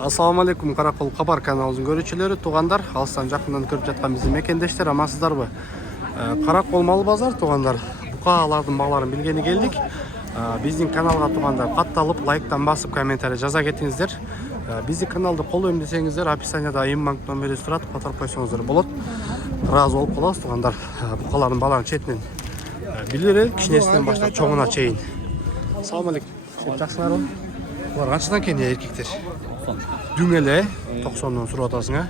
Assalamu alaikum, Каракол Кабар каналыбыздын көрүүчүлөрү, туугандар, алыстан жакындан көрүп жаткан биздин мекендештер, амансыздарбы? Каракол мал базар, туугандар, букалардын багларын билгени келдик. Биздин каналга туугандар катталып, лайктан басып, комментарий жаза кетиңиздер. Биздин каналды колдойм десеңиздер, описанияда М-банк номери турат, которуп койсоңуздар болот. Ыраазы болуп калабыз, туугандар. Букалардын баларын четинен билдирели, кичинесинен баштап чоңуна чейин. Assalamu alaikum. Жакшыларбы? Булар канчадан экен эркектер? Дүң эле 90дон сурап атасың,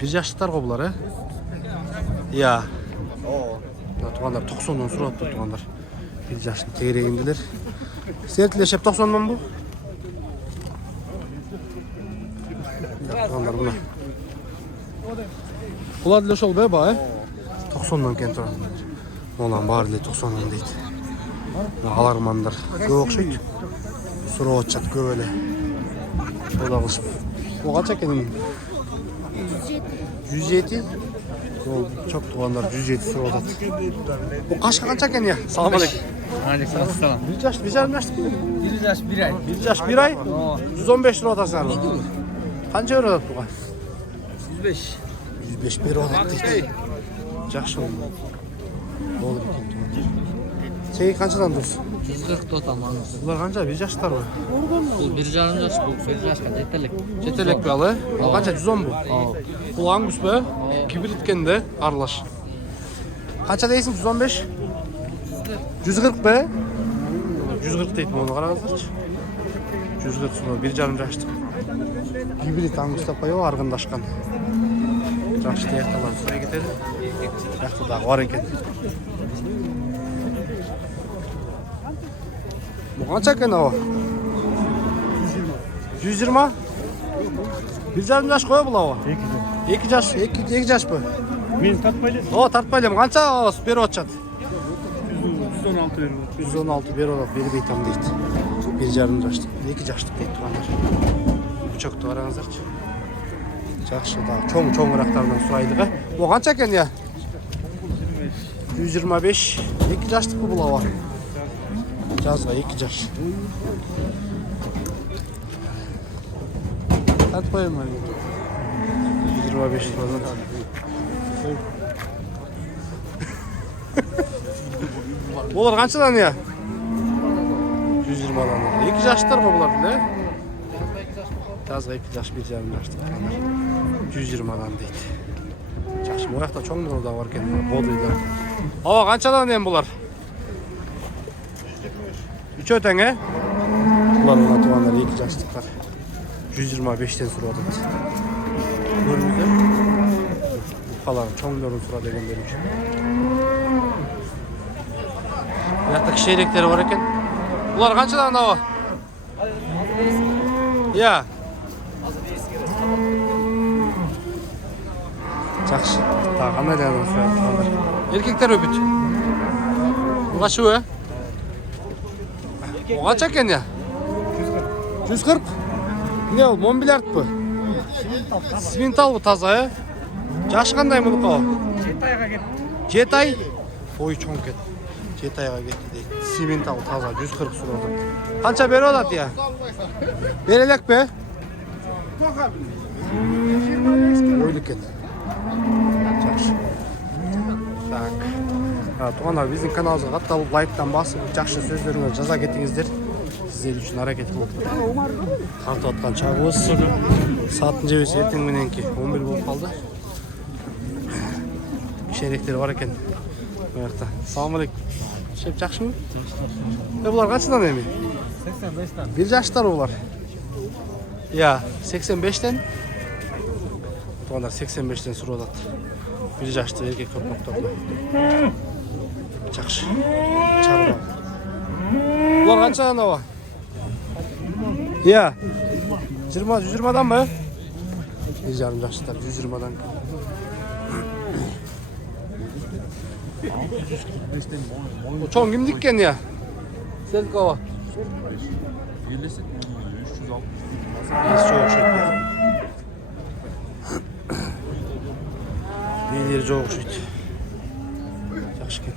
бир жаштыктар го булар, Ия. Туугандар 90дон сурап атты, туугандар. Бир жаштын тегерегиндилер. Сертилешеп 90донбу? Туугандар буна. Булар деле ошол беба, 90дон экен туугандар. Монан баары эле 90дон дейт. Алармандар көп окшойт. Сурап атышат көп эле. Ода кылышып. Бул канча экен? 107. Ол чок туугандар 107 сурап атат. Бул кашка канча экен я? Салам алейкум. Алейкум ассалам. Bir жаш, bir жарым жаштык беле? 1 жаш 1 ай. 1 жаш 1 ай? 115 сурап атасыңарбы? Канча берип атат буга? 105. 105 берип атат дейт. Жакшы болду. Болду экен туугандар. Сей канчадан турсун? 140 тоталмаңыз. Булар канча? 1 жаштарбы? Бул 1 жарым жаш, бул 1 жашка жетелек. Жетелек бе алы? Ал канча 110 бу? Бул аңгус бе? Гибрид экен да, аралаш. Канча дейсиң? 115? 140 бе? 140 дейт мону караңыздарчы. 140 суу, 1 жарым жаштык. Гибрид аңгус деп коебу, аргындашкан. Жакшы тиякталар сурай кетеди. Жакты дагы бар экен. Бу канча экен ава? 120? 1 жарым жаш кой бул ава? 2 жаш, 2 жаш бы? Мен тартпайлы. О, тартпайлы. Канча берип атышат? 116 берип. 116 берип атат, бербей там дейт. 1 жарым жаштык, 2 жаштык дейт туугандар. Бучокту караңыздарчы. Жакшы дагы чоң-чоңурактардан сурайлык, Бу канча экен я? 125. 2 жаштыкпы бул ава? Жазга 2 жаш. Тартпайм мен. 25 болот. Булар канчадан я? 120дан. 2 жаштар го булар деле. Таза 2 жаш, 1 жарым жаштык. 120дан дейт. Жакшы, буякта чоңдор да бар экен, бодуйлар. Ава канчадан эми булар? 3 өтең, Булар туугандар 2 жаштыктар. 125ден сурап атат. Көрдүңүзбү? Букалар чоңдорун сура дегендер үчүн. Буякта кичирээктери бар экен. Булар канчадан ава? Ия. Жакшы. Та кандай да сурап. Эркектер өбүт. Бул качыбы? Бул канча экен я? 140. Не ол, Монбилярдпы? Свинталбы таза, Жашы кандай мунука? 7 айга кетти. 7 ай? Ой, чоң кетти. 7 айга кетти дейт. Свинтал таза 140 сурап атат. Канча берип атат я? Берелекпи? Ойлук экен. Жакшы. Так. Туугандар, биздин каналыбызга катталып, лайктан басып, жакшы сөздөрүңөрдү жаза кетиңиздер. Сиздер үчүн аракет кылып тартып аткан чагыбыз. Сааттын жебес эртең мененки 11 болуп калды. Кичеректер бар экен. Буякта. Салам алейкум. Шеп жакшымы? Булар канчадан эми? 85тан. 1 жаштар булар. Ия, 85ден. Туугандар 85ден сурап атат. 1 жашты эркек коркмокторду. Жакшы. Чабыра. Булар канчадан ава? Ия. 120данбы? 1 жарым жаштар 120дан. 145ден. Чоң кимдик экен я? Селкова. 50 360. Çok okşuydu. Beyleri çok okşuydu. Yaxşı ekan.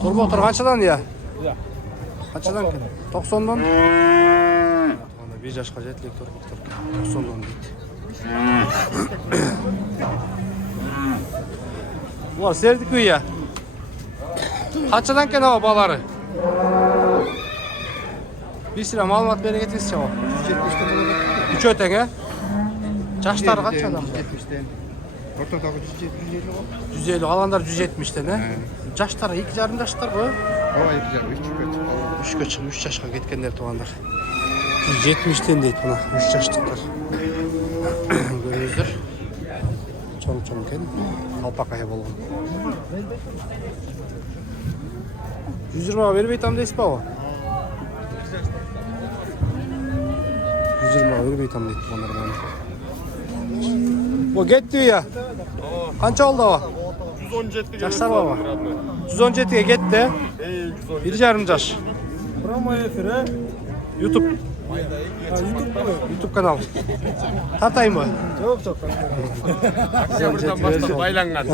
Torba otur qanchadan ya? Qanchadan ekan? 90dan. Bir yaşka jetlik torpaklar. 90'dan deydi. Ulan serdik mi ya? Kaçadan ken hava bağları? Bir sıra malumat beri getirsin cevap. 3 öten he? Çaşlar kaç adam? 170'ten. Ortadoğu 150 var. 150 alanlar 170'ten he? Yaşlar 2,5 yaşlar bu. Hava yapacak 3 kötü. 3 yaşka ketkenler tuğanlar. 170'ten deydi buna 3 yaşlıklar. Görüyoruzdur. Çoğun ken kalpak aya bolğon. 120'a verip tam deysiz o? 120'a verip tam deydi bunlar bana. O gitti ya. Kança oldu o? 117 Yaşlar baba. 117'ye gitti. Bir yarım yaş. Buramaya fire. YouTube. YouTube kanal. Tatay mı? Çok. Oktyabrdan başlap aylangan.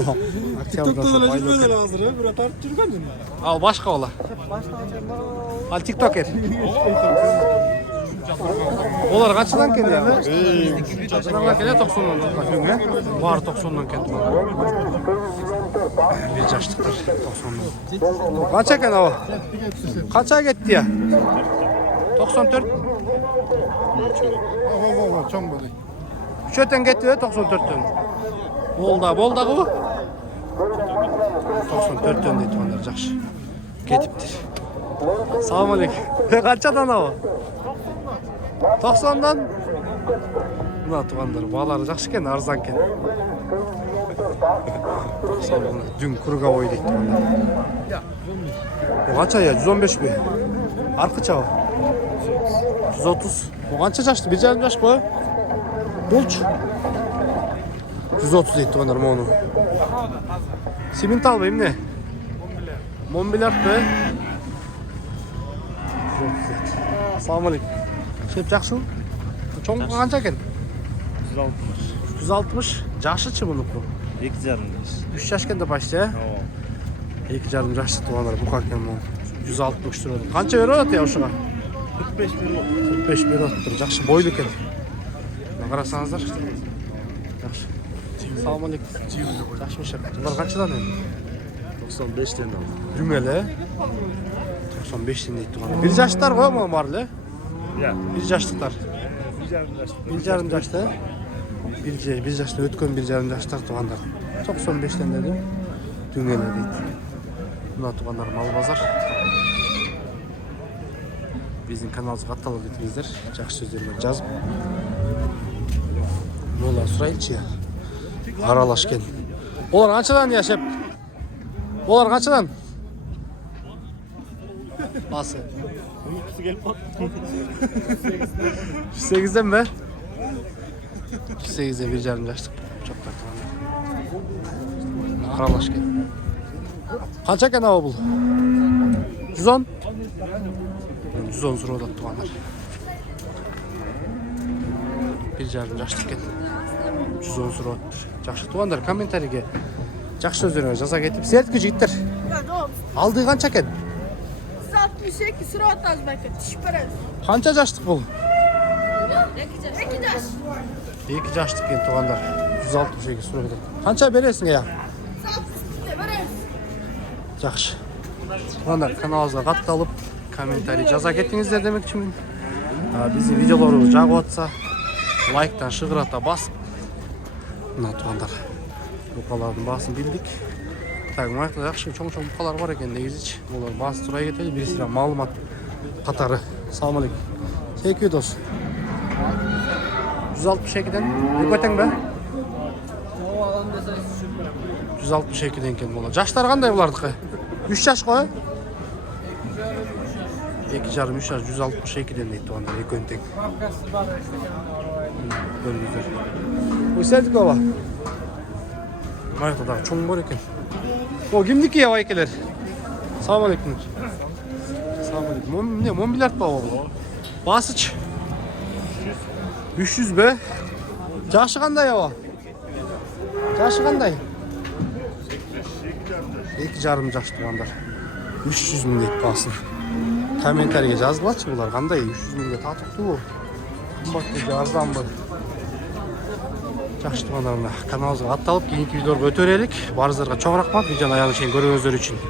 Oktyabrdan başlap. hazır ya. Bir atar Türkan mı? Al başka ola. Al TikToker. Olar kaçıdan kendi yani? Kaçıdan kendi 90'dan tutmak he? Var 90'dan kendi. Bir yaşlıktır 90'dan. Kaça kendi o? Kaça gitti ya? 94. Hava çam böyle. Şöten gitti ve 94'ten. Bolda bu. 94'ten deydi onlar жақсы. Ketiptir. Salam aleykum. Kaçadan o? 90'dan. Buna tuğanlar bağları жақсы кен, arzan ken. 90'dan. Dün kuruga oy deydi tuğanlar. O kaça ya? 115 mi? Arqıça o? 130. O kança yaşlı? Bir yarım yaş bu. Bulç. 130 deydi tuğanlar mı onu? Simintal mıyım ne? Montblanc be. Assalamu alaikum. Şep жақсы. Çoğun kança eken? 160. Yaşlıçı bunu bu. 2,5 yaş. 3 yaş kende başta. 2,5 yaşlı tuğanlar bu kakken bu. 160 lira. Kança veriyor ya uşağa? 45 lira. 45 lira tuttur. Жақсы boylu eken. Qarasanızlar. Жақсы. Assalamu alaikum. Жақсы шеп. Bunlar kaçıdan endi? 95'ten aldım. Düngele. 95'ten deydi tuğanlar. Bir yaşlar koy mu varlı? Ya. Bir yaşlıklar. 1,5 yaşta. Bir yaşta ötken 1,5 yaşlar tuğanlar. 95'ten dedim. Düngele deydi. Buna tuğanlar mal bazar. Bizim kanalımızga kattalık etіңіздер. Жақсы сөздермен жазып. Олар сұрайыншы ya. Аралашкен. Олар қаншадан яшап? Олар қаншадан? Басы. 108'den mi? 108'de 1,5 yaşlık. Çok tatlı. Aralaşken. Kaç eken hava bu? 110? 110 zor odat tuğanlar. 1,5 yaşlık eken. 110 zor odat. Жақсы туғандар комментарийге жақсы сөздеріңізді жаза кетіп серт жігіттер алды қанша екен? 162 сұрақ тазбайка түшіп барады. Қанша жаштық бұл? 2 жас. 2 жаштық екен туғандар 162 сұрайды. Қанша бересің я? 160 береміз. Жақсы. Туғандар каналымызға қатталып комментарий жаза кетіңіздер демекшімін. Біздің видеоларымыз жағып атса лайктан шығырата басып. Мына туғандар бұқалардың басын білдік. Тағымайықта жақсы чоң-чоң бұқалар бар екен негізіч. Олар басы тұрай кетеді. Бірісіра малымат қатары. Салам алейкум. Секүй дос. 162'den. Өкөтең бе? 162'den кен бола. Жаштар қандай бұлардықы? 3 жаш қой? 2,5-3 жаш 162'den дейді туғандар. Екеуін тең. Көріңіздер. Өсердік оба. Майықтадағы чоң бар екен. О, кімдікі я байкелер? Салам алейкум. Салам алейкум. Не, Монбилард ба ол? Басыч. 300 бе? Жашы қандай оба? Жашы қандай? 2,5 жаш туғандар. 300 мың дейді басын. Комментарийге жазылатшы бұлар қандай? 300 мыңға татықты бұл. Қымбат бе, арзан бы? Жақсы туғандар, каналымызға атталып, кейінгі видеоларға өтөрелік. Барыңыздарға чоң рахмат, видеоны аяғына шейін көргеніңіздер үшін.